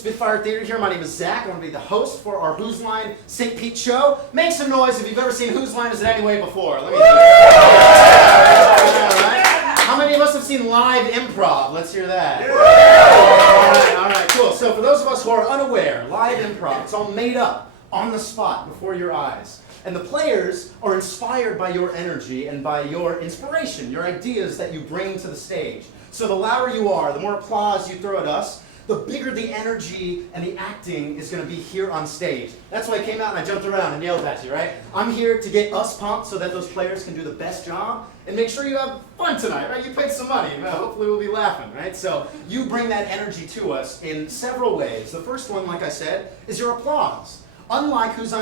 Spitfire Theater here. My name is Zach. I'm going to be the host for our Whose Line St. Pete show. Make some noise if you've ever seen Whose Line Is It Anyway before. Let me hear it. How many of us have seen live improv? Let's hear that. All right, cool. So for those of us who are unaware, live improv, it's all made up on the spot before your eyes. And the players are inspired by your energy and by your inspiration, your ideas that you bring to the stage. So the louder you are, the more applause you throw at us, the bigger the energy and the acting is going to be here on stage. That's why I came out and I jumped around and yelled at you, right? I'm here to get us pumped so that those players can do the best job and make sure you have fun tonight, right? You paid some money. Hopefully we'll be laughing, right? So you bring that energy to us in several ways. The first one, like I said, is your applause. Unlike Whose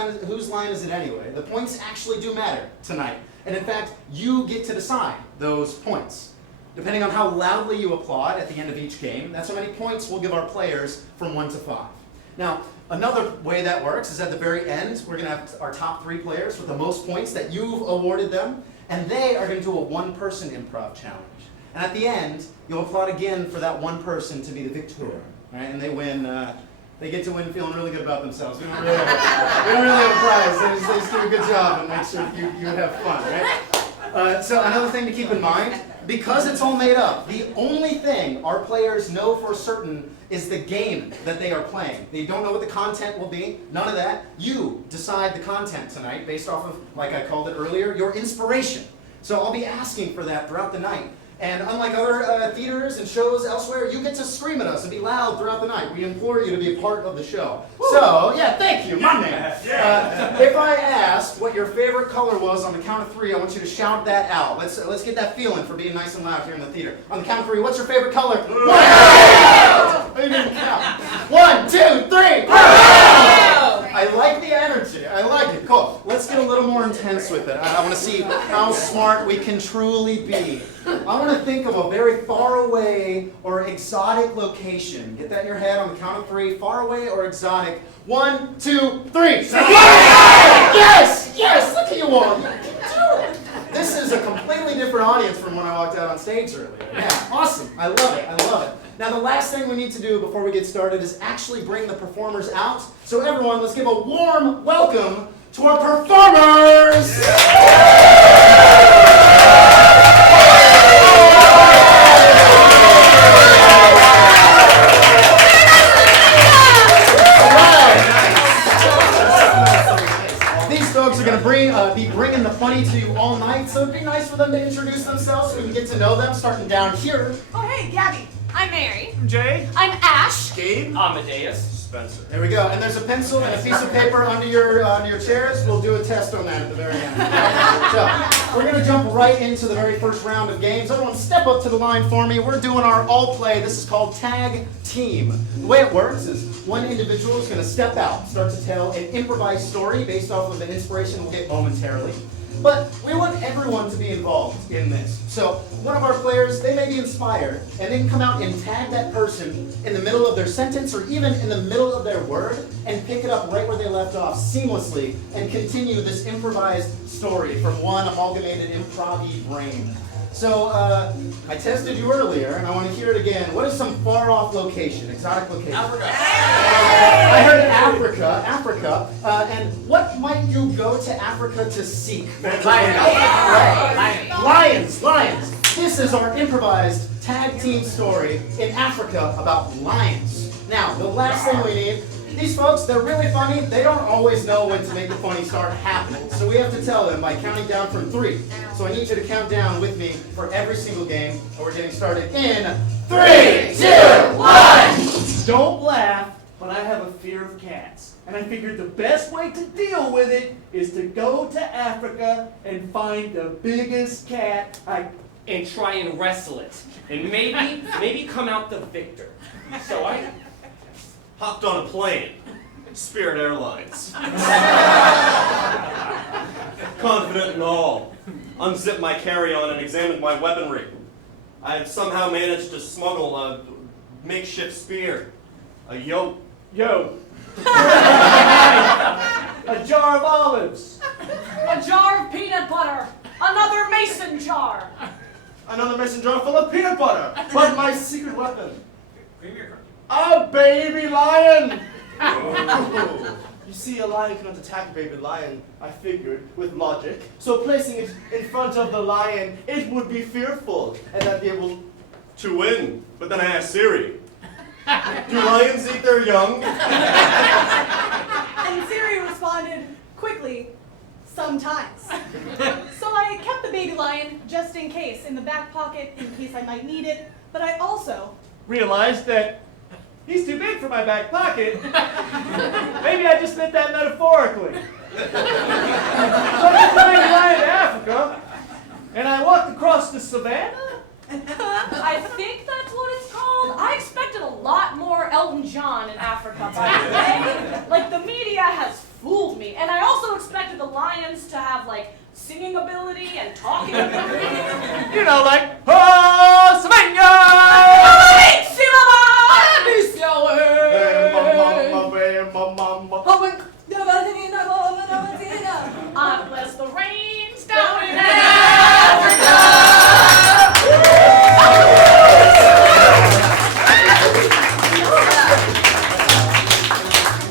Line Is It Anyway, the points actually do matter tonight. And in fact, you get to decide those points. Depending on how loudly you applaud at the end of each game, that's how many points we'll give our players from 1 to 5. Now, another way that works is at the very end, we're going to have our top 3 players with the most points that you've awarded them, and they are going to do a one-person improv challenge. And at the end, you'll applaud again for that one person to be the victor, right? And they win. They get to win feeling really good about themselves. We don't really have a prize. They just do a good job and make sure you have fun, right? So another thing to keep in mind, because it's all made up, the only thing our players know for certain is the game that they are playing. They don't know what the content will be, none of that. You decide the content tonight based off of, like I called it earlier, your inspiration. So I'll be asking for that throughout the night. And unlike other theaters and shows elsewhere, you get to scream at us and be loud throughout the night. We implore you to be a part of the show. Woo! So, yeah, thank you, my man. If I asked what your favorite color was on the count of 3, I want you to shout that out. Let's get that feeling for being nice and loud here in the theater. On the count of 3, what's your favorite color? Maybe you can count. 1, 2, 3. I like the energy. I like it. Cool. Let's get a little more intense with it. I want to see how smart we can truly be. I want to think of a very far away or exotic location. Get that in your head on the count of 3. Far away or exotic. 1, 2, 3. Yes! Yes! Look at you all. You can do it. This is a completely different audience from when I walked out on stage earlier. Yeah, awesome. I love it. I love it. Now the last thing we need to do before we get started is actually bring the performers out. So everyone, let's give a warm welcome to our performers! These folks are going to be bringing the funny to you all night, so it'd be nice for them to introduce themselves so we can get to know them, starting down here. Oh, hey, Gabby. I'm Mary. I'm Jay. I'm Ash. Gabe. Amadeus. Spencer. There we go. And there's a pencil and a piece of paper under your chairs. We'll do a test on that at the very end. So we're going to jump right into the very first round of games. Everyone step up to the line for me. We're doing our all play. This is called Tag Team. The way it works is one individual is going to step out, start to tell an improvised story based off of an inspiration we'll get momentarily. But we want everyone to be involved in this. So one of our players, they may be inspired, and they can come out and tag that person in the middle of their sentence or even in the middle of their word and pick it up right where they left off seamlessly and continue this improvised story from one amalgamated improv-y brain. So I tested you earlier, and I want to hear it again. What is some far-off location, exotic location? Africa. I heard Africa. And what might you go to Africa to seek? Lions. This is our improvised tag team story in Africa about lions. Now, the last thing we need, these folks, they're really funny. They don't always know when to make the funny start happening. So we have to tell them by counting down from 3. So I need you to count down with me for every single game. And we're getting started in 3, 2, 1. Don't laugh, but I have a fear of cats. And I figured the best way to deal with it is to go to Africa and find the biggest cat And try and wrestle it. And maybe come out the victor. So I hopped on a plane. Spirit Airlines. Confident and all, unzipped my carry-on and examined my weaponry. I had somehow managed to smuggle a makeshift spear, a yoke. a jar of olives, A jar of peanut butter. Another mason jar. Another mason jar full of peanut butter. But my secret weapon. A baby lion! You see, a lion cannot attack a baby lion, I figured, with logic. So placing it in front of the lion, it would be fearful, and I'd be able To win. But then I asked Siri, do lions eat their young? And Siri responded quickly, sometimes. So I kept the baby lion just in case, in the back pocket, in case I might need it. But I also Realized that he's too big for my back pocket. Maybe I just meant that metaphorically. So I took the baby lion to Africa, and I walked across the savannah. I think that's what it's called. I expected a lot more Elton John in Africa, by the way. Like, the media has fooled me. And I also expected the lions to have, like, singing ability and talking ability. You know, like, oh, Savannah! Unless the rain's down in Africa.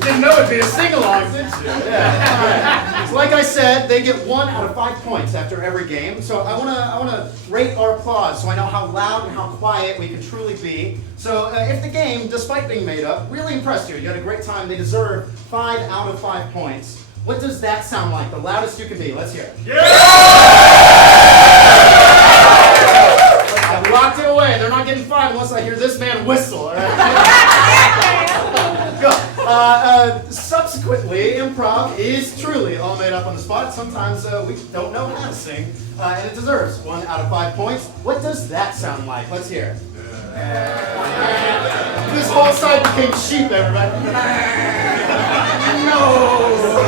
Didn't know it'd be a sing-along, did you? Yeah. All right. So like I said, they get 1 out of 5 points after every game. So I wanna rate our applause so I know how loud and how quiet we can truly be. So if the game, despite being made up, really impressed you, you had a great time, they deserve 5 out of 5 points. What does that sound like? The loudest you can be. Let's hear it. I've locked it away. They're not getting 5 unless I hear this man whistle. All right? Go. Subsequently, improv is truly all made up on the spot. Sometimes we don't know how to sing, and it deserves 1 out of 5 points. What does that sound like? Let's hear it. This whole side became sheep, everybody. No!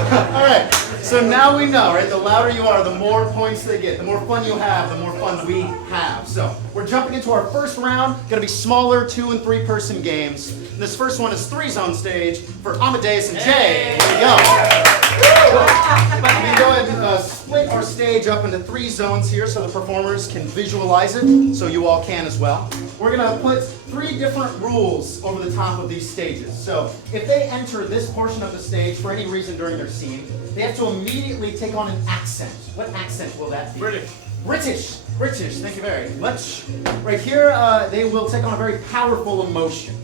All right, so now we know, right? The louder you are, the more points they get. The more fun you have, the more fun we have. So we're jumping into our first round. Gonna be smaller 2- and 3-person games. And this first one is 3-zone stage for Amadeus and Jay. Here we go. Let me go ahead and split our stage up into 3 zones here so the performers can visualize it, so you all can as well. We're gonna put 3 different rules over the top of these stages. So if they enter this portion of the stage for any reason during their scene, they have to immediately take on an accent. What accent will that be? British. British, thank you very much. Right here, they will take on a very powerful emotion.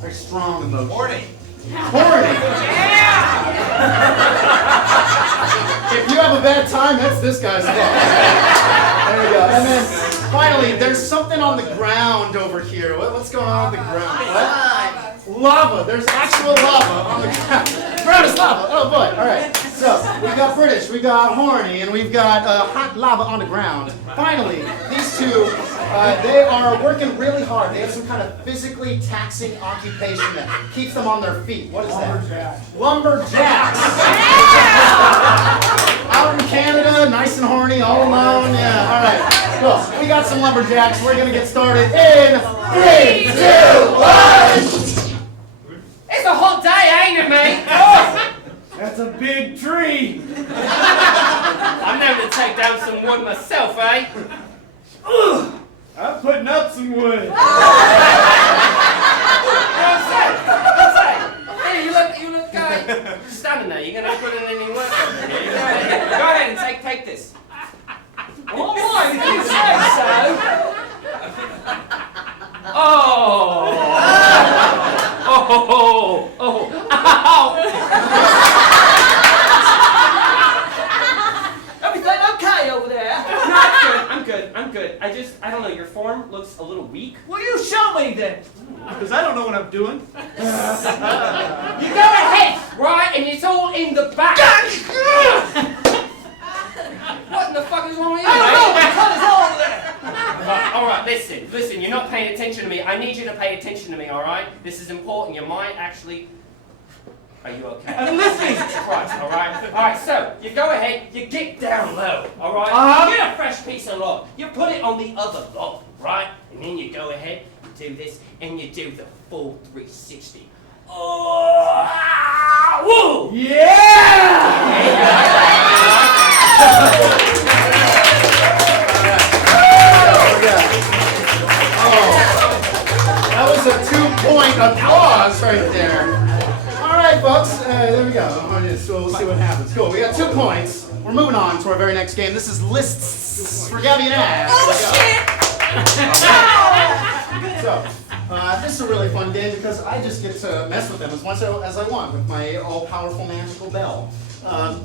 Very strong emotion. Horny. If you have a bad time, that's this guy's fault. There we go. And then finally, there's something on the ground over here. What's going on the ground? What? Lava. There's actual lava on the ground. The ground is lava. Oh boy. All right. So we've got British, we've got horny, and we've got hot lava on the ground. Finally, these two, they are working really hard. They have some kind of physically taxing occupation that keeps them on their feet. What is that? Lumberjacks. Out in Canada, nice and horny, all alone. Yeah, all right. Well, we got some lumberjacks. We're going to get started in 3, 2, 1. It's a hot day, ain't it, mate? That's a big tree. I'm known to take down some wood myself, eh? I'm putting up some wood. Hey, you look standing there. You're gonna put in any work over here. Go ahead and take this. All right, if you say so. Everything okay over there? No, I'm good. I don't know, your form looks a little weak. Will you show me then? Because I don't know what I'm doing. You go ahead, right? And it's all in the back. What in the fuck is wrong with you, mate? All right, listen, you're not paying attention to me. I need you to pay attention to me, all right? This is important. You might actually... Are you okay? I'm listening. Jesus Christ, all right? All right, so you go ahead, you get down low, all right? You get a fresh piece of log. You put it on the other log, right? And then you go ahead, you do this, and you do the full 360. Oh, woo! That was a 2-point right there. All right, folks. There we go. So we'll see what happens. Cool. We got 2 points. We're moving on to our very next game. This is lists for Gabby and Ash. Oh shit! So, this is a really fun game because I just get to mess with them as much as I want with my all-powerful magical bell.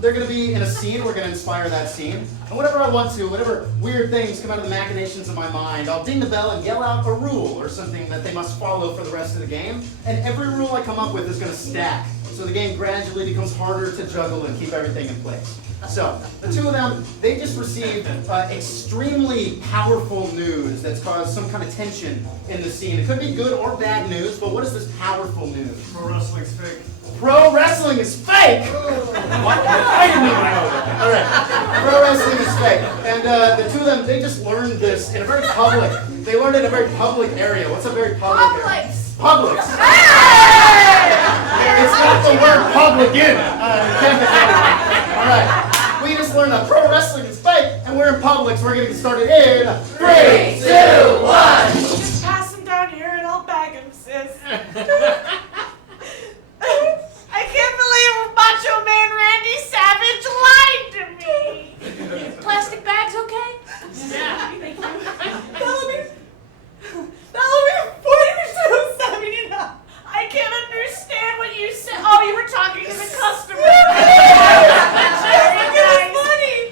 They're going to be in a scene. We're going to inspire that scene. And whatever I want to, whatever weird things come out of the machinations of my mind, I'll ding the bell and yell out a rule or something that they must follow for the rest of the game. And every rule I come up with is going to stack. So the game gradually becomes harder to juggle and keep everything in place. So, the 2 of them, they just received extremely powerful news that's caused some kind of tension in the scene. It could be good or bad news, but what is this powerful news? Pro wrestling's fake. Pro wrestling is fake! What? I didn't even know that. All right. Pro wrestling is fake. And the 2 of them, they just learned this in a very public, they learned it in a very public area. What's a very public area? Publix. It's not the word public in it. All right. We just learned that pro wrestling is fake, and we're in Publix. We're going to get started in 3, 2, 1. Just pass them down here and I'll bag them, sis. I can't believe Macho Man Randy Savage lied to me. Plastic bags okay? Yeah. Thank you. Bellamy, 42.79. I can't understand what you said. Oh, you were talking to the customer. Money,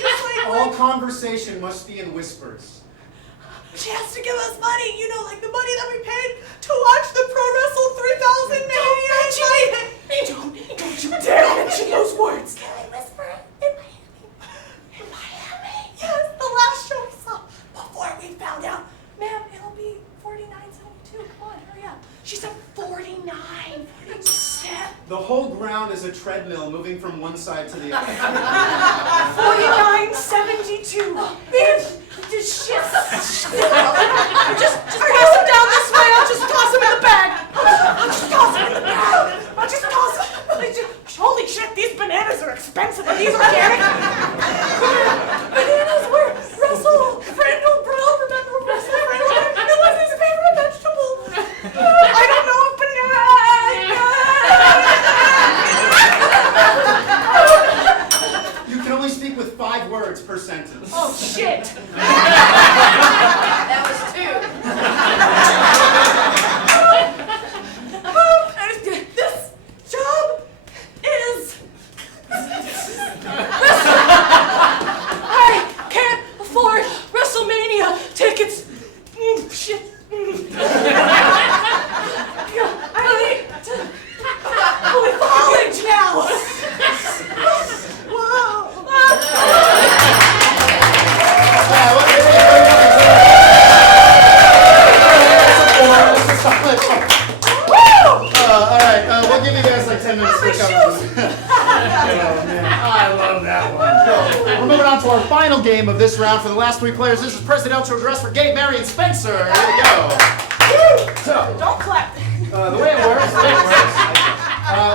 just like All conversation must be in whispers. she has to give us money. You know, like the money that we paid to watch the Pro Wrestle 3000 Mania. Don't you dare mention those words. Can I whisper it? In Miami. Yes, the last show we saw before we found out. Ma'am, it'll be $49.72. Come on, hurry up. She said 49. The whole ground is a treadmill moving from one side to the other. 49.72. Bitch, just shit. Just pass him down this way. I'll just toss him in the bag. I'll just toss him in the bag. I'll just toss him. Holy shit, these bananas are expensive. Are these organic? Bananas were Russell Frandl Brill. Remember Russell Frandl? It was his favorite vegetable. I don't know if banana. You can only speak with 5 words per sentence. Oh shit. That was 2. This job is. I can't afford WrestleMania tickets. Shit. I need to go to college now. All right, we'll give you guys like 10 minutes to recover. I love that one. So, we're moving on to our final game of this round for the last 3 players. This is presidential address for Gabe, Mary, and Spencer. Here we go. So, Don't clap. the way it works,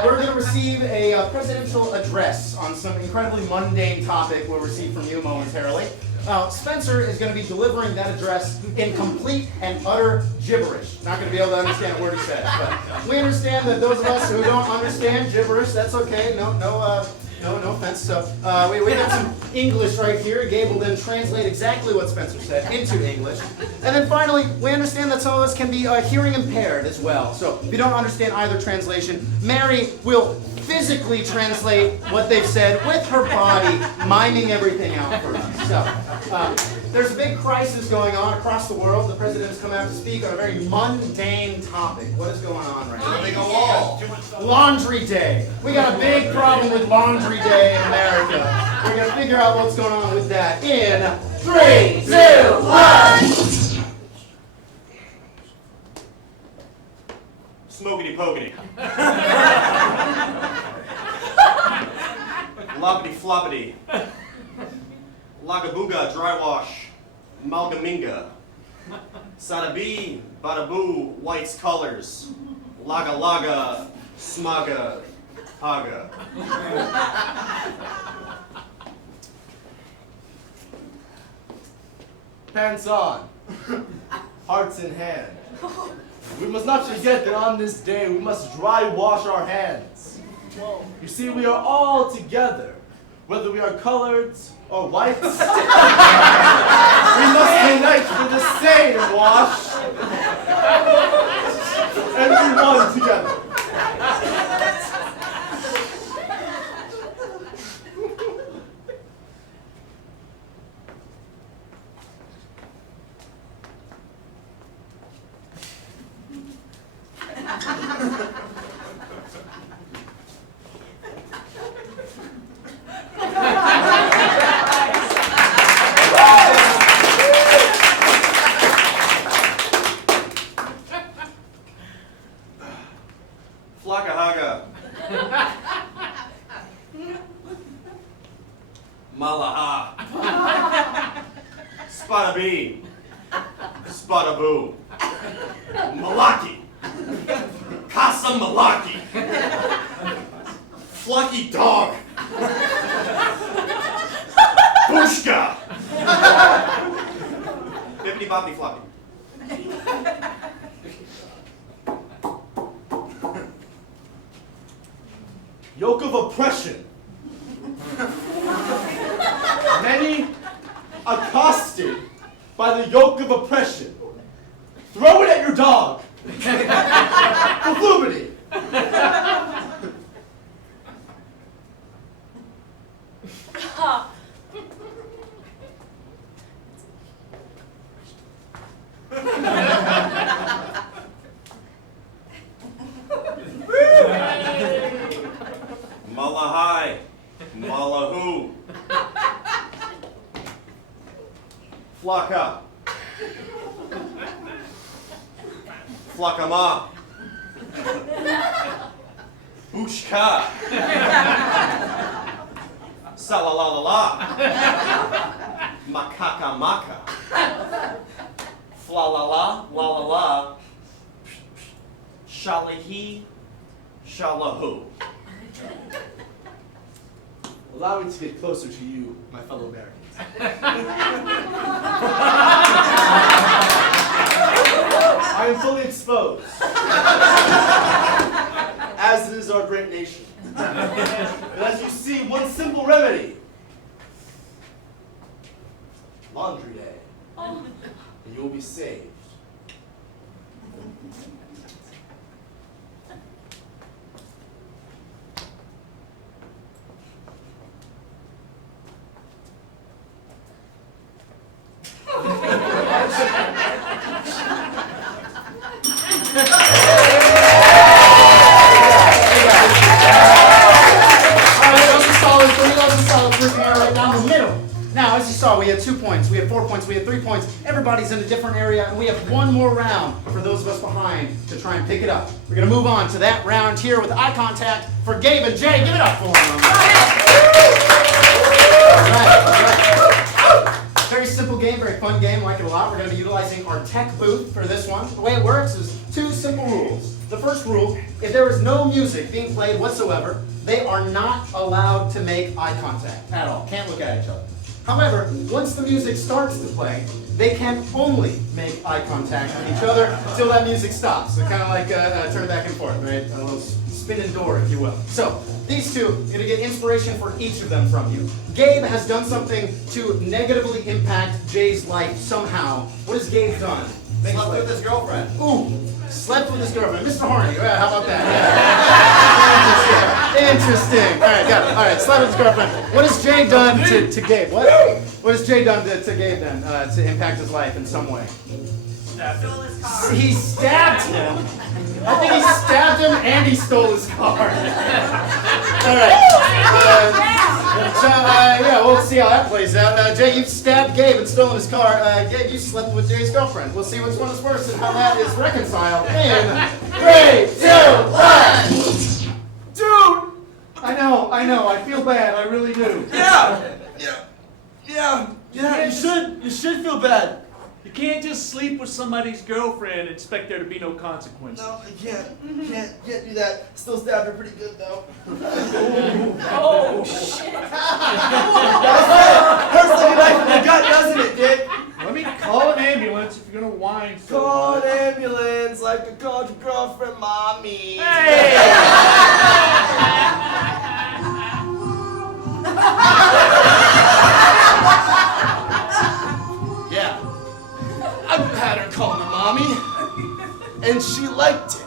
we're going to receive a presidential address on some incredibly mundane topic we'll receive from you momentarily. Spencer is going to be delivering that address in complete and utter gibberish. Not going to be able to understand a word he said. But we understand that those of us who don't understand gibberish, that's okay. No offense. So we got some English right here. Gabe will then translate exactly what Spencer said into English. And then finally, we understand that some of us can be hearing impaired as well. So if you don't understand either translation, Mary will physically translate what they've said with her body, miming everything out for us. So there's a big crisis going on across the world. The president has come out to speak on a very mundane topic. What is going on right now? Big wall. Laundry Day. We got a big problem with Laundry Day in America. We're going to figure out what's going on with that in 3, 2, 1. Smokity pokity. Loppity floppity. Lagabooga dry wash. Malgaminga. Sadabi, badaboo, whites colors. Laga laga, smaga, haga. Pants on. Hearts in hand. We must not forget that on this day we must dry wash our hands. You see, we are all together, whether we are colored or white. We must unite for the same wash. And be one together. Flakahaga. Malaha. Spadabee. Spadaboo. Malaki. Casa Malaki. Flucky dog. Bushka. Bippity boppity floppy. Yoke of oppression. Many accosted by the yoke of oppression. Throw it at your dog. For fluidity. Malahai. Malahu. Flaka. Flakama. Bushka. Salalalala. Makaka maka. Flalala. Lalala. Shalihi. Shalahu. Allow me to get closer to you, my fellow Americans. I am fully exposed, as is our great nation. But as you see, one simple remedy. Laundry day. And you will be saved. Now, as you saw, we had 2 points, we had 4 points, we had 3 points. Everybody's in a different area, and we have one more round for those of us behind to try and pick it up. We're going to move on to that round here with eye contact for Gabe and Jay. Give it up for them. All right. Very simple game, very fun game, like it a lot. We're going to be utilizing our tech booth for this one. The way it works is 2 simple rules. The first rule, if there is no music being played whatsoever, they are not allowed to make eye contact at all. Can't look at each other. However, once the music starts to play, they can only make eye contact with each other until that music stops. So kind of like turn back and forth, right? A little spinning door, if you will. So these two, you're going to get inspiration for each of them from you. Gabe has done something to negatively impact Jay's life somehow. What has Gabe done? Slept with his girlfriend. Ooh, slept with his girlfriend. Mr. Horny, yeah, how about that? Yeah. Interesting. All right, got it. All right, slept with his girlfriend. What has Jay done to Gabe? What has Jay done to Gabe then to impact his life in some way? Stole his car. He stabbed him. I think he stabbed him and he stole his car. All right. Yeah, we'll see how that plays out. Jay, you've stabbed Gabe and stolen his car. Gabe, you slept with Jay's girlfriend. We'll see which one is worse and how that is reconciled in 3, 2, 1. Dude! I know, I feel bad, I really do. Yeah, you should feel bad. You can't just sleep with somebody's girlfriend and expect there to be no consequences. No, I can't do that. Still stabbed her pretty good though. Oh, shit. Hurts like a knife in the gut, doesn't it, Dick? Let me Call an ambulance if you're gonna whine so Call much. an ambulance like I called your girlfriend, mommy. Hey! Yeah. I've had her call me mommy, and she liked it.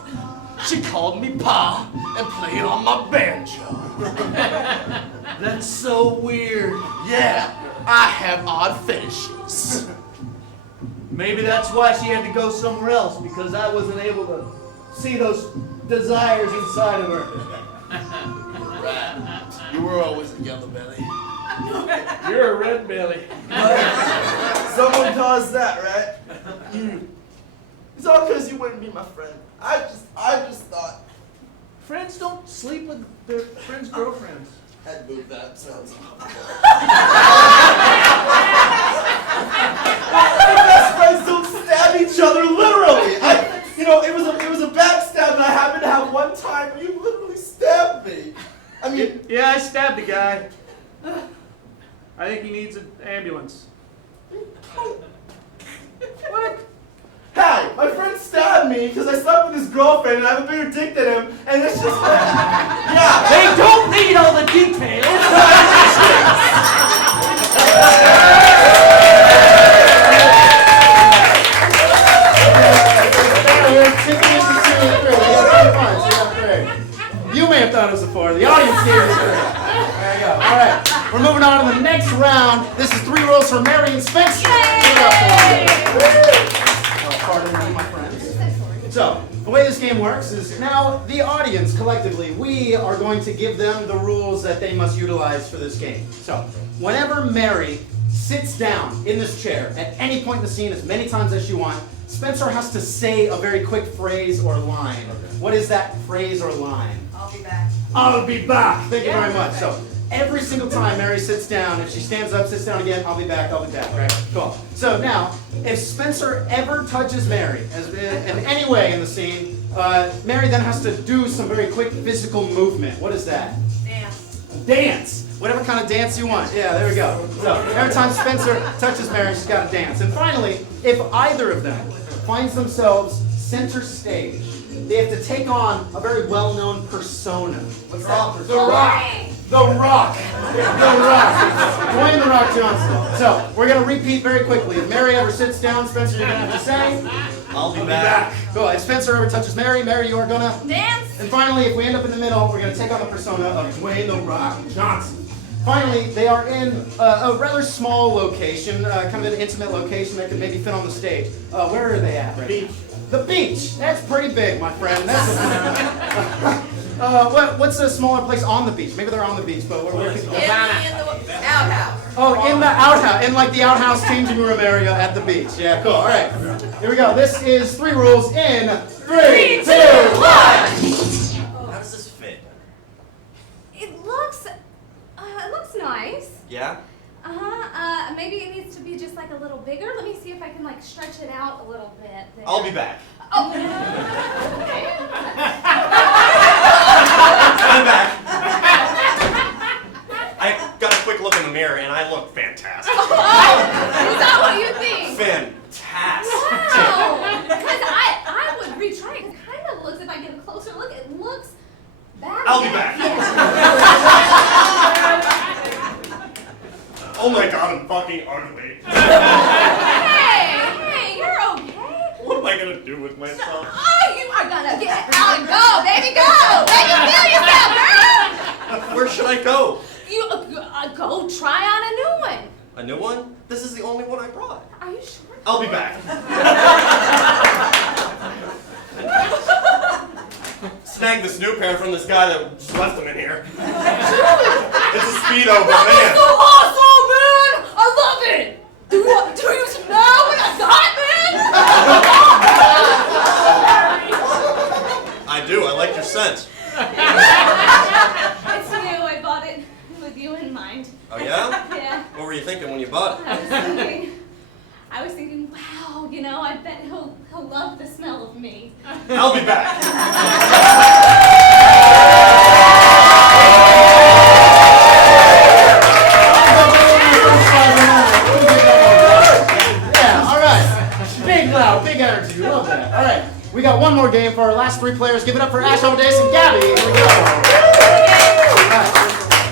She called me pa and played on my banjo. That's so weird. Yeah, I have odd fetishes. Maybe that's why she had to go somewhere else, because I wasn't able to see those desires inside of her. You were always a yellow belly. You're a red belly. Someone caused that, right? It's all because you wouldn't be my friend. I just thought Friends don't sleep with their friends' girlfriends. I'd move that. Sounds best friends don't stab each other literally. It was a backstab that I happened to have one time. You literally stabbed me. I mean, Yeah, I stabbed the guy. I think he needs an ambulance. what? Hey, my friend stabbed me because I slept with his girlfriend and I have a bigger dick than him, and it's just like, yeah. They don't need all the details. You may have thought it was a 4. The audience gave it a 3. There you go. All right. We're moving on to the next round. This is 3 rules for Mary and Spencer. Give it up for them. Pardon me, my friends. So, the way this game works is now the audience, collectively, we are going to give them the rules that they must utilize for this game. So, whenever Mary sits down in this chair at any point in the scene, as many times as you want, Spencer has to say a very quick phrase or line. What is that phrase or line? I'll be back. I'll be back. Thank you very much. So every single time Mary sits down, if she stands up, sits down again, I'll be back, right? Cool. So now, if Spencer ever touches Mary in any way in the scene, Mary then has to do some very quick physical movement. What is that? Dance. Dance. Whatever kind of dance you want. Yeah, there we go. So every time Spencer touches Mary, she's got to dance. And finally, if either of them finds themselves center stage, they have to take on a very well-known persona. What's that? The Rock. The Rock. The Rock. Dwayne The Rock Johnson. So we're going to repeat very quickly. If Mary ever sits down, Spencer, you're going to have to say, I'll be back. Cool. If Spencer ever touches Mary, Mary, you are going to Dance. And finally, if we end up in the middle, we're going to take on the persona of Dwayne The Rock Johnson. Finally, they are in a rather small location, kind of an intimate location that could maybe fit on the stage. Where are they at? Right? Beach. The beach. That's pretty big, my friend. That's what's a smaller place on the beach? Maybe they're on the beach, but where could In the outhouse. Oh, in the outhouse, in like the outhouse changing room area at the beach. Yeah, cool. All right, here we go. This is 3 rules in 3, 2, 1. How does this fit? It looks nice. Yeah? Maybe it needs to be just like a little bigger. Let me see if I can like stretch it out a little bit. There. I'll be back. Oh. Okay. I'm back. I got a quick look in the mirror and I look fantastic. Oh, is that what you think? Fantastic. Wow. Because I would retry it. It kind of looks, if I get a closer look, it looks bad. I'll be back. Oh my god, I'm fucking ugly. Hey, you're okay. What am I gonna do with myself? Oh, you are gonna get out and go, baby, go. Baby, feel yourself, girl. Where should I go? You go try on a new one. A new one? This is the only one I brought. Are you sure? I'll be back. Snagged this new pair from this guy that just left them in here. It's a Speedo, but man. So awesome, man! I love it! Do you smell what I got, man? I do, I like your scent. It's new. I bought it with you in mind. Oh yeah? Yeah. What were you thinking when you bought it? I was thinking, wow, I bet he'll love the smell of me. I'll be back. Yeah, all right. big energy. We love that. All right, we got one more game for our last three players. Give it up for Ash, Amadeus, and Gabby. Here we go. All right.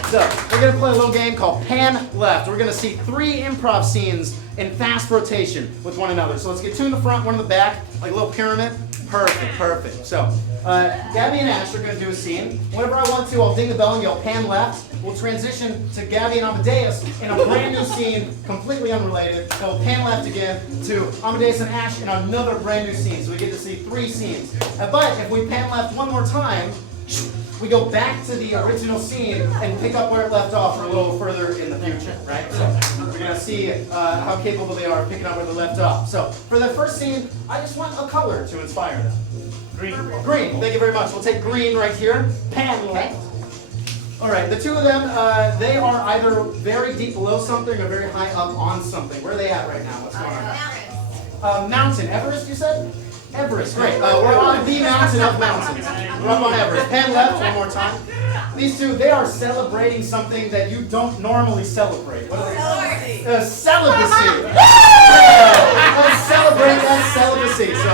So, we're going to play a little game called Pan Left. We're going to see 3 improv scenes in fast rotation with one another. So let's get 2 in the front, 1 in the back, like a little pyramid. Perfect. So, Gabby and Ash are going to do a scene. Whenever I want to, I'll ding the bell and yell Pan Left. We'll transition to Gabby and Amadeus in a brand new scene, completely unrelated. They'll pan left again to Amadeus and Ash in another brand new scene. So we get to see 3 scenes. But if we pan left one more time, we go back to the original scene and pick up where it left off for a little further in the future, right? So we're going to see how capable they are of picking up where they left off. So for the first scene, I just want a color to inspire them. Green, thank you very much. We'll take green right here. Pan left. All right, the 2 of them, they are either very deep below something or very high up on something. Where are they at right now? What's going on? Mountain. Everest, you said? Everest, great. We're on the mountain of mountains. We're up on Everest. Pan left, one more time. These 2, they are celebrating something that you don't normally celebrate. What are they? Celibacy. Celebrate that celibacy. So,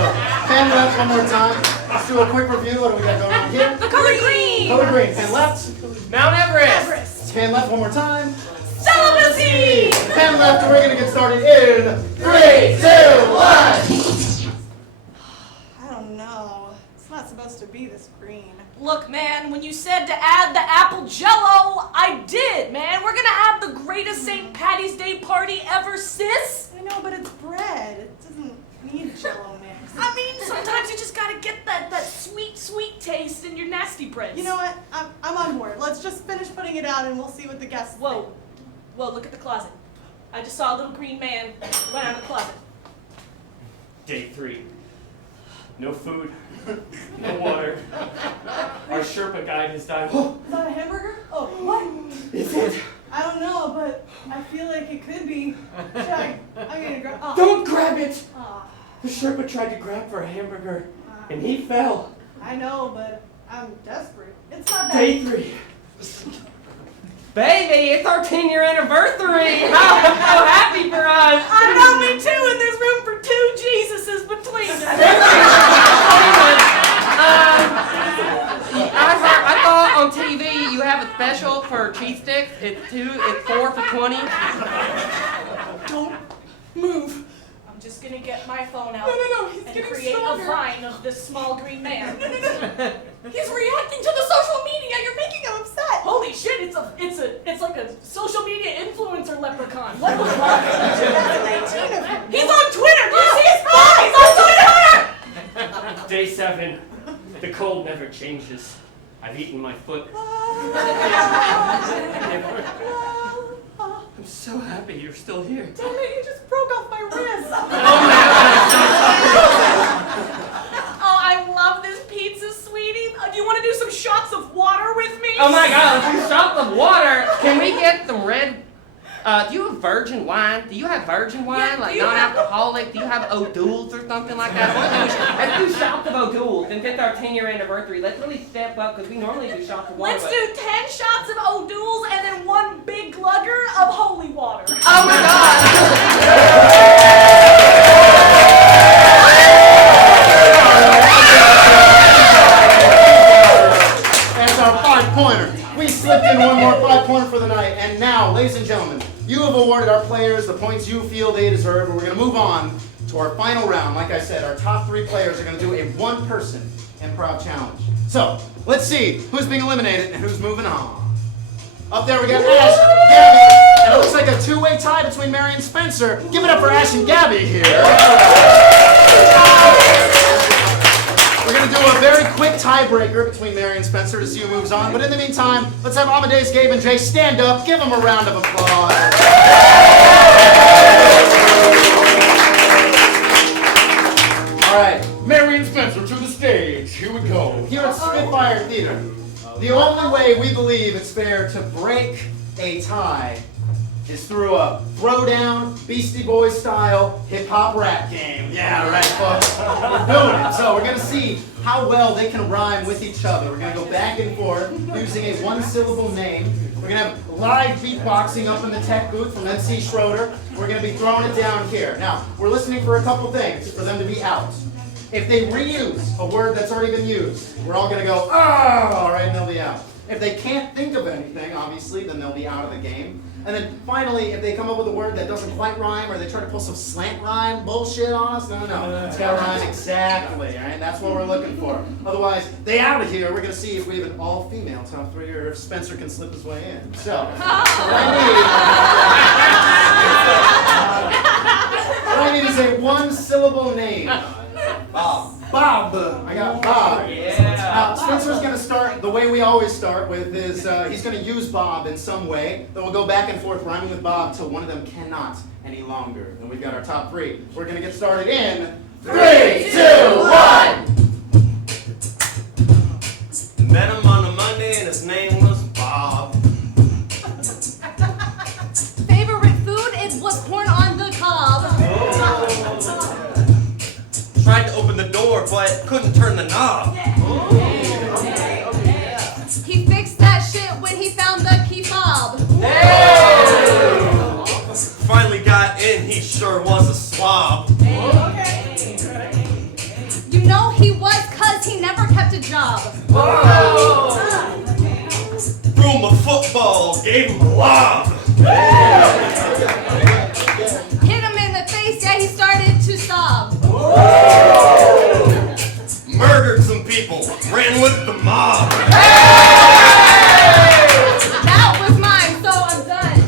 pan left one more time. Let's do a quick review. What do we got going on here? The color green. Color green. Pan left. Mount Everest. Pan left one more time. Celibacy. Pan left, and we're going to get started in 3, 2, 1. I don't know. It's not supposed to be this green. Look, man, when you said to add the apple jello, I did, man. We're gonna have the greatest St. Patty's Day party ever, sis. I know, but it's bread. It doesn't need Jello mix. I mean, sometimes you just gotta get that sweet taste in your nasty breads. You know what? I'm on board. Let's just finish putting it out and we'll see what the guests Whoa, look at the closet. I just saw a little green man run out of the closet. Day 3. No food, no water. Our Sherpa guide has died. Is that a hamburger? Oh, what? Is it? I don't know, but I feel like it could be. I'm gonna grab. Oh. Don't grab it! Oh, The Sherpa tried to grab for a hamburger, and he fell. I know, but I'm desperate. It's not that. Day 3. Baby, it's our 10-year anniversary. How happy for us. I know, me too, and there's room for 2 Jesuses between us. I thought on TV you have a special for cheese sticks. It's 4 for 20. Don't move. I'm just gonna get my phone out No, he's and getting create stronger. a vine of this small green man. No. He's reacting to the social media. You're making him upset. Holy shit! It's like a social media influencer leprechaun. What the fuck? 2019 of him. He's on Twitter. Do you see his phone? He's on Twitter. Day 7. The cold never changes. I've eaten my foot. I'm so happy you're still here. Damn it, you just broke off my wrist. Oh, I love this pizza, sweetie. Do you want to do some shots of water with me? Oh my God, some shots of water. Can we get some red? Do you have virgin wine? Do you have virgin wine? Yeah, like do you have- non-alcoholic? Do you have O'Doul's or something like that? Let's do shots of O'Doul's. And it's our 10-year anniversary. Let's really step up because we normally do shots of water. Let's do 10 shots of O'Doul's and then 1 big glugger of holy water. Oh my God! That's our 5-pointer. We slipped in one more 5-pointer for the night. And now, ladies and gentlemen, you have awarded our players the points you feel they deserve. And we're going to move on to our final round. Like I said, our top 3 players are going to do a 1-person improv challenge. So, let's see who's being eliminated and who's moving on. Up there we got Ash, Gabby, and it looks like a 2-way tie between Mary and Spencer. Give it up for Ash and Gabby here. We're going to do a very quick tiebreaker between Mary and Spencer to see who moves on. But in the meantime, let's have Amadeus, Gabe, and Jay stand up. Give them a round of applause. All right, Mary and Spencer to the stage. Here we go. Here at Spitfire Theater, the only way we believe it's fair to break a tie is through a throwdown, Beastie Boys style hip-hop rap game. Yeah, right, folks. We're doing it. So we're going to see how well they can rhyme with each other. We're going to go back and forth using a 1-syllable name. We're going to have live beatboxing up in the tech booth from MC Schroeder. We're going to be throwing it down here. Now, we're listening for a couple things for them to be out. If they reuse a word that's already been used, we're all going to go, oh, all right, and they'll be out. If they can't think of anything, obviously, then they'll be out of the game. And then finally, if they come up with a word that doesn't quite rhyme, or they try to pull some slant rhyme bullshit on us, no. It's got to rhyme exactly, all right? That's what we're looking for. Otherwise, they out of here. We're going to see if we have an all-female top three, or if Spencer can slip his way in. So, what I need is a one-syllable name. Bob. I got Bob. Yeah. Spencer's going to start the way we always start with is he's going to use Bob in some way. Then we'll go back and forth rhyming with Bob till one of them cannot any longer. Then we've got our top three. We're going to get started in 3, 2, 1. Met him on a Monday and his name was Bob. Favorite food? It was corn on the cob. Tried to open the door, but couldn't turn the knob. He fixed that shit when he found the key fob. Finally got in, he sure was a swab. You know he was, cause he never kept a job. Threw him a football, gave him a lob. Hit him in the face, yeah, he started to sob. Murdered some people, ran with the mob. That was mine, so I'm done.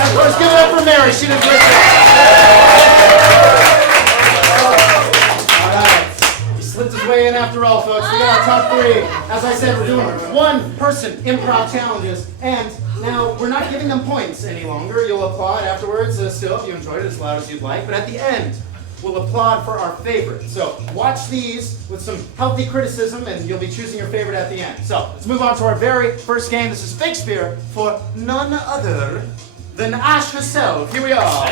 Of course, give it up for Mary. She did a great job. All right. He slipped his way in after all, folks. We got our top three. As I said, we're doing one-person improv challenges, and now we're not giving them points any longer. You'll applaud afterwards still if you enjoyed it as loud as you'd like, but at the end, we'll applaud for our favorite. So watch these with some healthy criticism, and you'll be choosing your favorite at the end. So let's move on to our very first game. This is Shakespeare for none other than Ash herself. Here we are.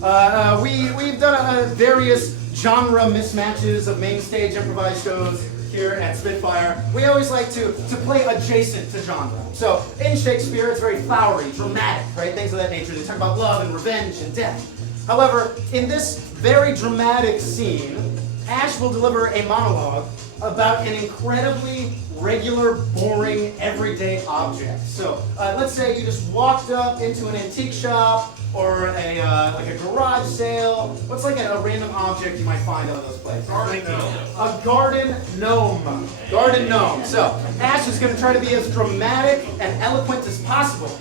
Now, we've done various genre mismatches of main stage improvised shows here at Spitfire. We always like to play adjacent to genre. So in Shakespeare, it's very flowery, dramatic, right? Things of that nature. They talk about love and revenge and death. However, in this very dramatic scene, Ash will deliver a monologue about an incredibly regular, boring, everyday object. So let's say you just walked up into an antique shop or a like a garage sale. What's like a random object you might find out of those places? Garden gnome. A garden gnome. Garden gnome. So Ash is going to try to be as dramatic and eloquent as possible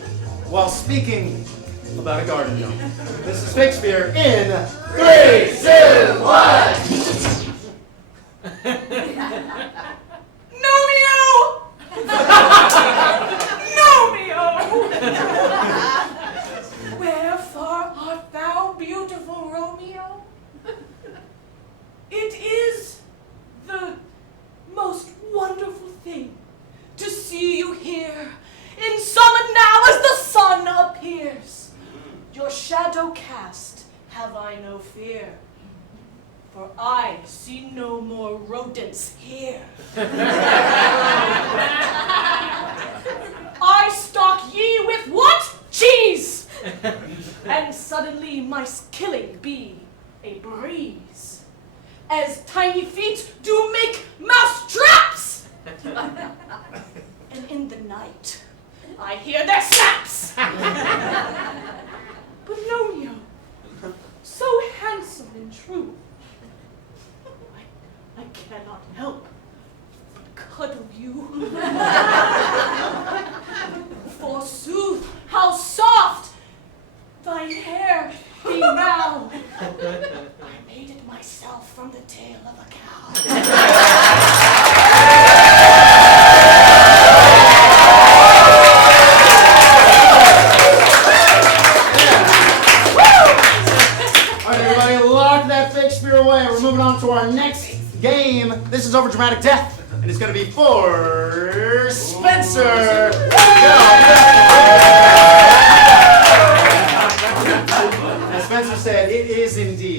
while speaking about a garden gnome. This is Shakespeare in 3, 2, 1. Nomeo! Nomeo! Wherefore art thou, beautiful Romeo? It is the most wonderful thing to see you here, in summer now as the sun appears. Your shadow cast, have I no fear, for I see no more rodents here. I stalk ye with what? Cheese! And suddenly my killing be a breeze, as tiny feet do make mouse traps. And in the night I hear their snaps. But Nomeo, so handsome and true, I cannot help but cuddle you. Forsooth, how soft thine hair be now. I made it myself from the tail of a cow. All right, everybody, lock that Shakespeare away. We're moving on to our next game. This is over dramatic death, and it's going to be for Spencer. As Spencer said, it is indeed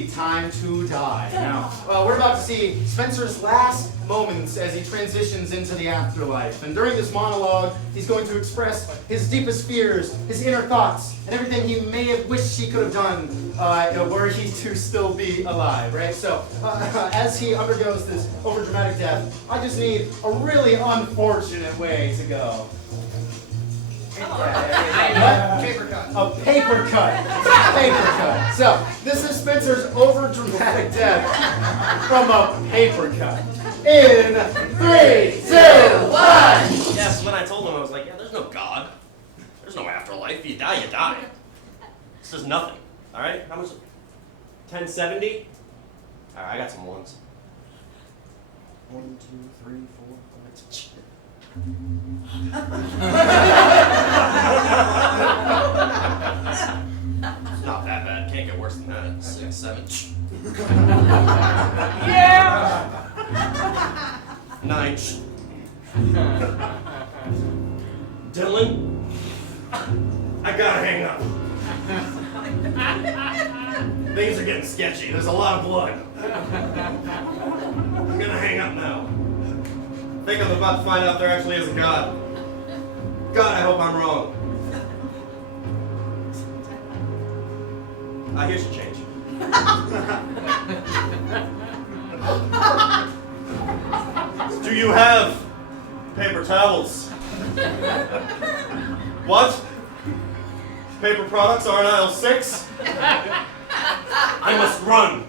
we're about to see Spencer's last moments as he transitions into the afterlife. And during this monologue, he's going to express his deepest fears, his inner thoughts, and everything he may have wished he could have done were he to still be alive, right? So, as he undergoes this overdramatic death, I just need a really unfortunate way to go. Paper cut. A paper cut. Paper cut. So, this is Spencer's overdramatic death from a paper cut. In 3, 2, 1. Yes, when I told him, I was like, yeah, there's no God. There's no afterlife. If you die, you die. This is nothing. All right? How much? 1070? All right, I got some ones. 1, 2, 3, 4, 5, 6. It's not that bad. Can't get worse than that. 6, 7. Yeah! 9. Dylan, I gotta hang up. Things are getting sketchy. There's a lot of blood. I'm gonna hang up now. I think I'm about to find out there actually is a God. God, I hope I'm wrong. Here's your change. Do you have paper towels? What? Paper products are in aisle 6? I must run.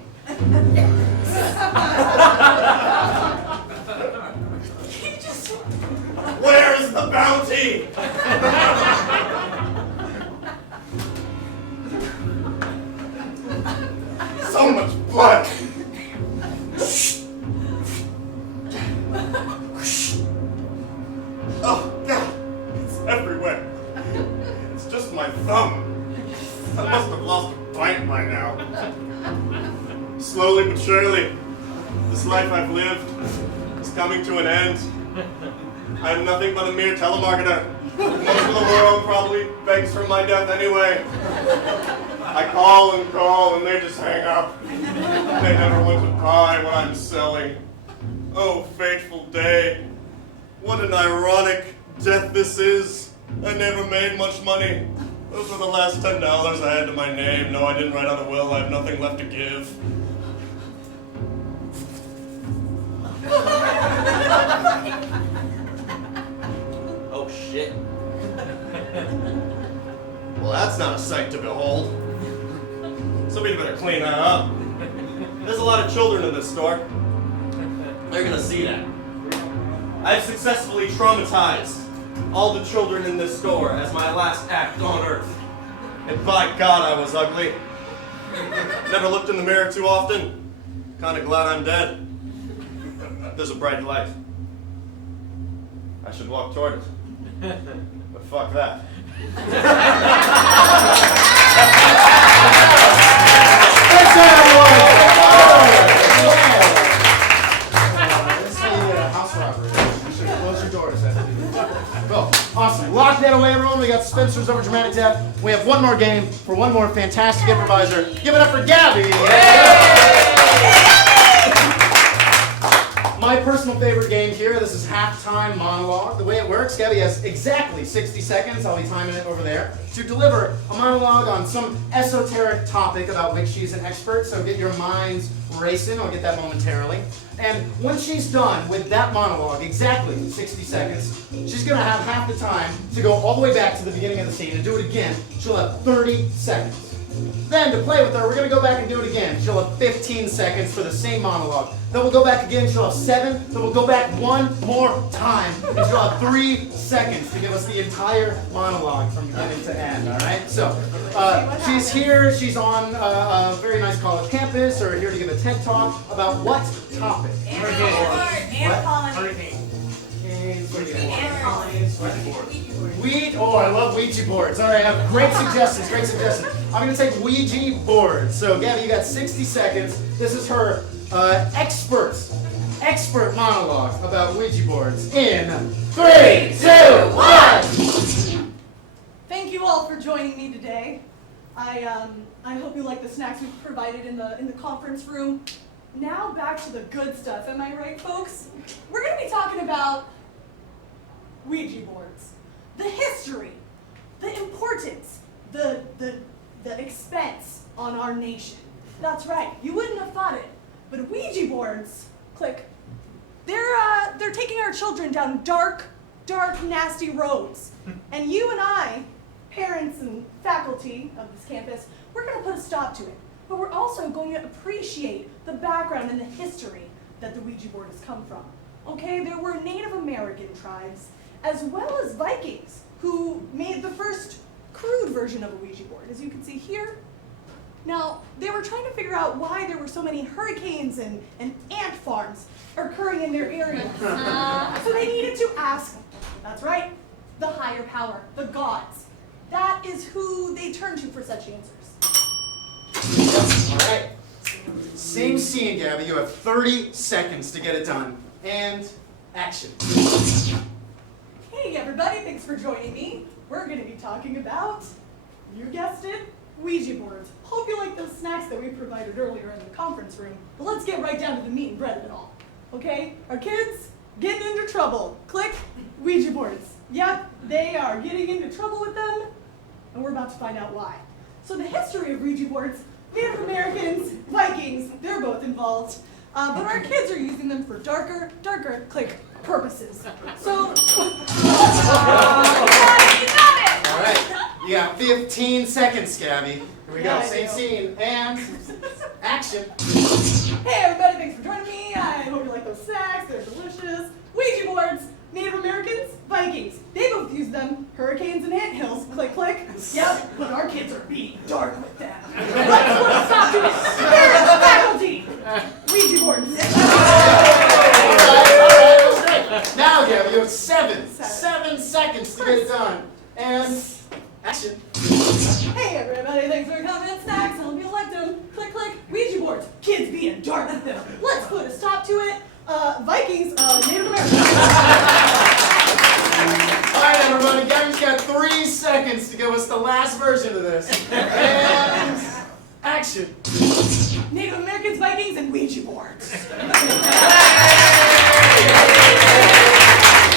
Where is the bounty? So much blood. Oh, God. It's everywhere. It's just my thumb. I must have lost a bite by now. Slowly but surely, this life I've lived is coming to an end. I am nothing but a mere telemarketer. Most of the world probably begs for my death anyway. I call, and they just hang up. They never want to buy what I'm selling. Oh, fateful day. What an ironic death this is. I never made much money. Those were the last $10 I had to my name. No, I didn't write out a will. I have nothing left to give. Oh, shit. Well, that's not a sight to behold. Somebody better clean that up. There's a lot of children in this store. They're gonna see that. I've successfully traumatized all the children in this store as my last act on Earth. And by God, I was ugly. Never looked in the mirror too often. Kinda glad I'm dead. There's a bright light. I should walk toward it. But fuck that. Thanks, everyone! This is the house robbery. You should close your doors. Cool. Awesome. Lock that away, everyone. We got Spencer's overdramatic death. We have one more game for one more fantastic improviser. Give it up for Gabby! My personal favorite game here, this is halftime monologue. The way it works, Gabby has exactly 60 seconds, I'll be timing it over there, to deliver a monologue on some esoteric topic about which she's an expert, so get your minds racing, I'll get that momentarily. And when she's done with that monologue, exactly 60 seconds, she's gonna have half the time to go all the way back to the beginning of the scene and do it again. She'll have 30 seconds. Then, to play with her, we're going to go back and do it again. She'll have 15 seconds for the same monologue. Then we'll go back again, she'll have 7. Then we'll go back one more time, and she'll have 3 seconds to give us the entire monologue from beginning to end, all right? So, she's here, she's on a very nice college campus, or here to give a TED Talk about what topic? Oh, I love Ouija boards. All right, I have great suggestions, great suggestions. I'm going to take Ouija boards. So, Gabby, you got 60 seconds. This is her expert monologue about Ouija boards in 3, 2, 1. Thank you all for joining me today. I hope you like the snacks we've provided in the conference room. now back to the good stuff, am I right, folks? We're going to be talking about Ouija boards. The history, the importance, the expense on our nation. That's right, you wouldn't have thought it, but Ouija boards, click, they're taking our children down dark, nasty roads. And you and I, parents and faculty of this campus, we're going to put a stop to it. But we're also going to appreciate the background and the history that the Ouija board has come from. Okay, there were Native American tribes, as well as Vikings, who made the first crude version of a Ouija board, as you can see here. Now, they were trying to figure out why there were so many hurricanes and ant farms occurring in their area. So they needed to ask, that's right, the higher power, the gods. That is who they turned to for such answers. All right. Same scene, Gabby. You have 30 seconds to get it done. And action. Hey everybody, thanks for joining me. We're going to be talking about, you guessed it, Ouija boards. Hope you like those snacks that we provided earlier in the conference room. But let's get right down to the meat and bread of it all. Okay? Our kids getting into trouble. Click, Ouija boards. Yep, they are getting into trouble with them, and we're about to find out why. So the history of Ouija boards, Native Americans, Vikings, they're both involved. But our kids are using them for darker, click, purposes. So, you got it! All right. You got 15 seconds, Gabby. Here we go. Yeah, I Same do. scene. And action. Hey everybody, thanks for joining me. I hope you like those snacks, they're delicious. Ouija boards, Native Americans, Vikings. They both use them, hurricanes and anthills, click, click. Yep, but our kids are being dark with them. Let's put a stop to it. Parents, faculty, Ouija boards. All right. Now, Gabby, you have seven seconds to get it done. And action. Hey everybody, thanks for coming and snacks. I hope you liked them. Click, click, Ouija boards, kids being dark with them. Let's put a stop to it. Vikings, Native Americans. All right, everybody. Gabby's got 3 seconds to give us the last version of this. And action. Native Americans, Vikings, and Ouija boards.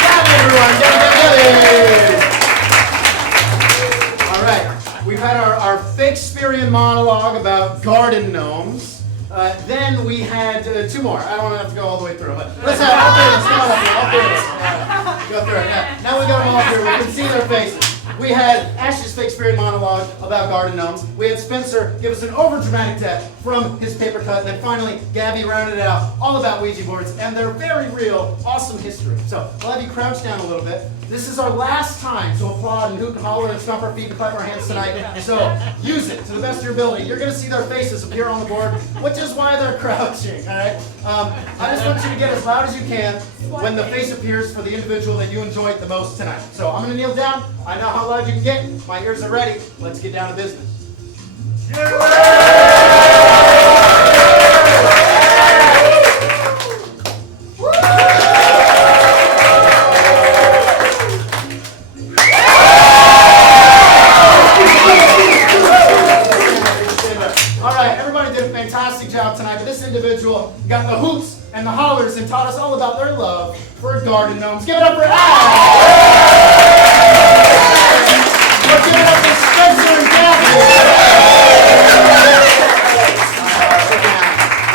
Gabby, everyone. Gabby. All right. We've had our Shakespearean monologue about garden gnomes. Then we had 2 more. I don't have to go all the way through, but let's have all 3 of us. Go through it. Yeah. Now we got them all through. We can see their faces. We had Ash's Shakespearean monologue about garden gnomes. We had Spencer give us an overdramatic death from his paper cut. And then finally, Gabby rounded it out all about Ouija boards and their very real, awesome history. So we'll have you crouch down a little bit. This is our last time to applaud and hoot and holler and stomp our feet and clap our hands tonight. So use it to the best of your ability. You're going to see their faces appear on the board, which is why they're crouching, all right? I just want you to get as loud as you can when the face appears for the individual that you enjoyed the most tonight. So I'm going to kneel down. I know how loud you can get. My ears are ready. Let's get down to business. All right, everybody did a fantastic job tonight, but this individual got the hoots and the hollers and taught us all about their love for garden gnomes. Give it up for Ash! Let's give it up for Spencer and Gabby.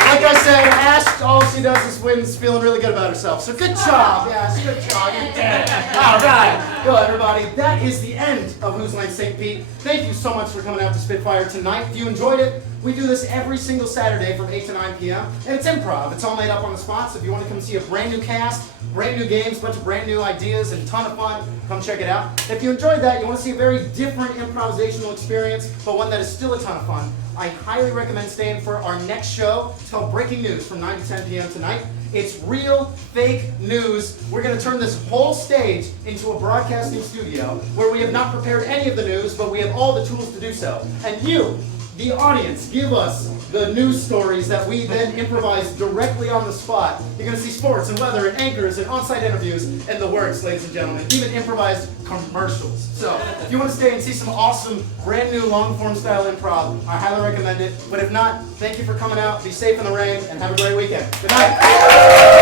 Like I said, Ash, all she does is wins, feeling really good about herself. So good job, Ash, good job. You did it. All right, go everybody. That is the end of Whose Line's St. Pete. Thank you so much for coming out to Spitfire tonight. If you enjoyed it, we do this every single Saturday from 8 to 9 p.m. And it's improv. It's all made up on the spot. So if you want to come see a brand new cast, brand new games, bunch of brand new ideas, and a ton of fun, come check it out. If you enjoyed that, you want to see a very different improvisational experience, but one that is still a ton of fun, I highly recommend staying for our next show. It's called Breaking News from 9 to 10 p.m. tonight. It's real, fake news. We're going to turn this whole stage into a broadcasting studio where we have not prepared any of the news, but we have all the tools to do so. And you the audience give us the news stories that we then improvise directly on the spot. You're going to see sports and weather and anchors and on-site interviews and the works, ladies and gentlemen, even improvised commercials. So if you want to stay and see some awesome, brand new long-form style improv, I highly recommend it. But if not, thank you for coming out. Be safe in the rain and have a great weekend. Good night.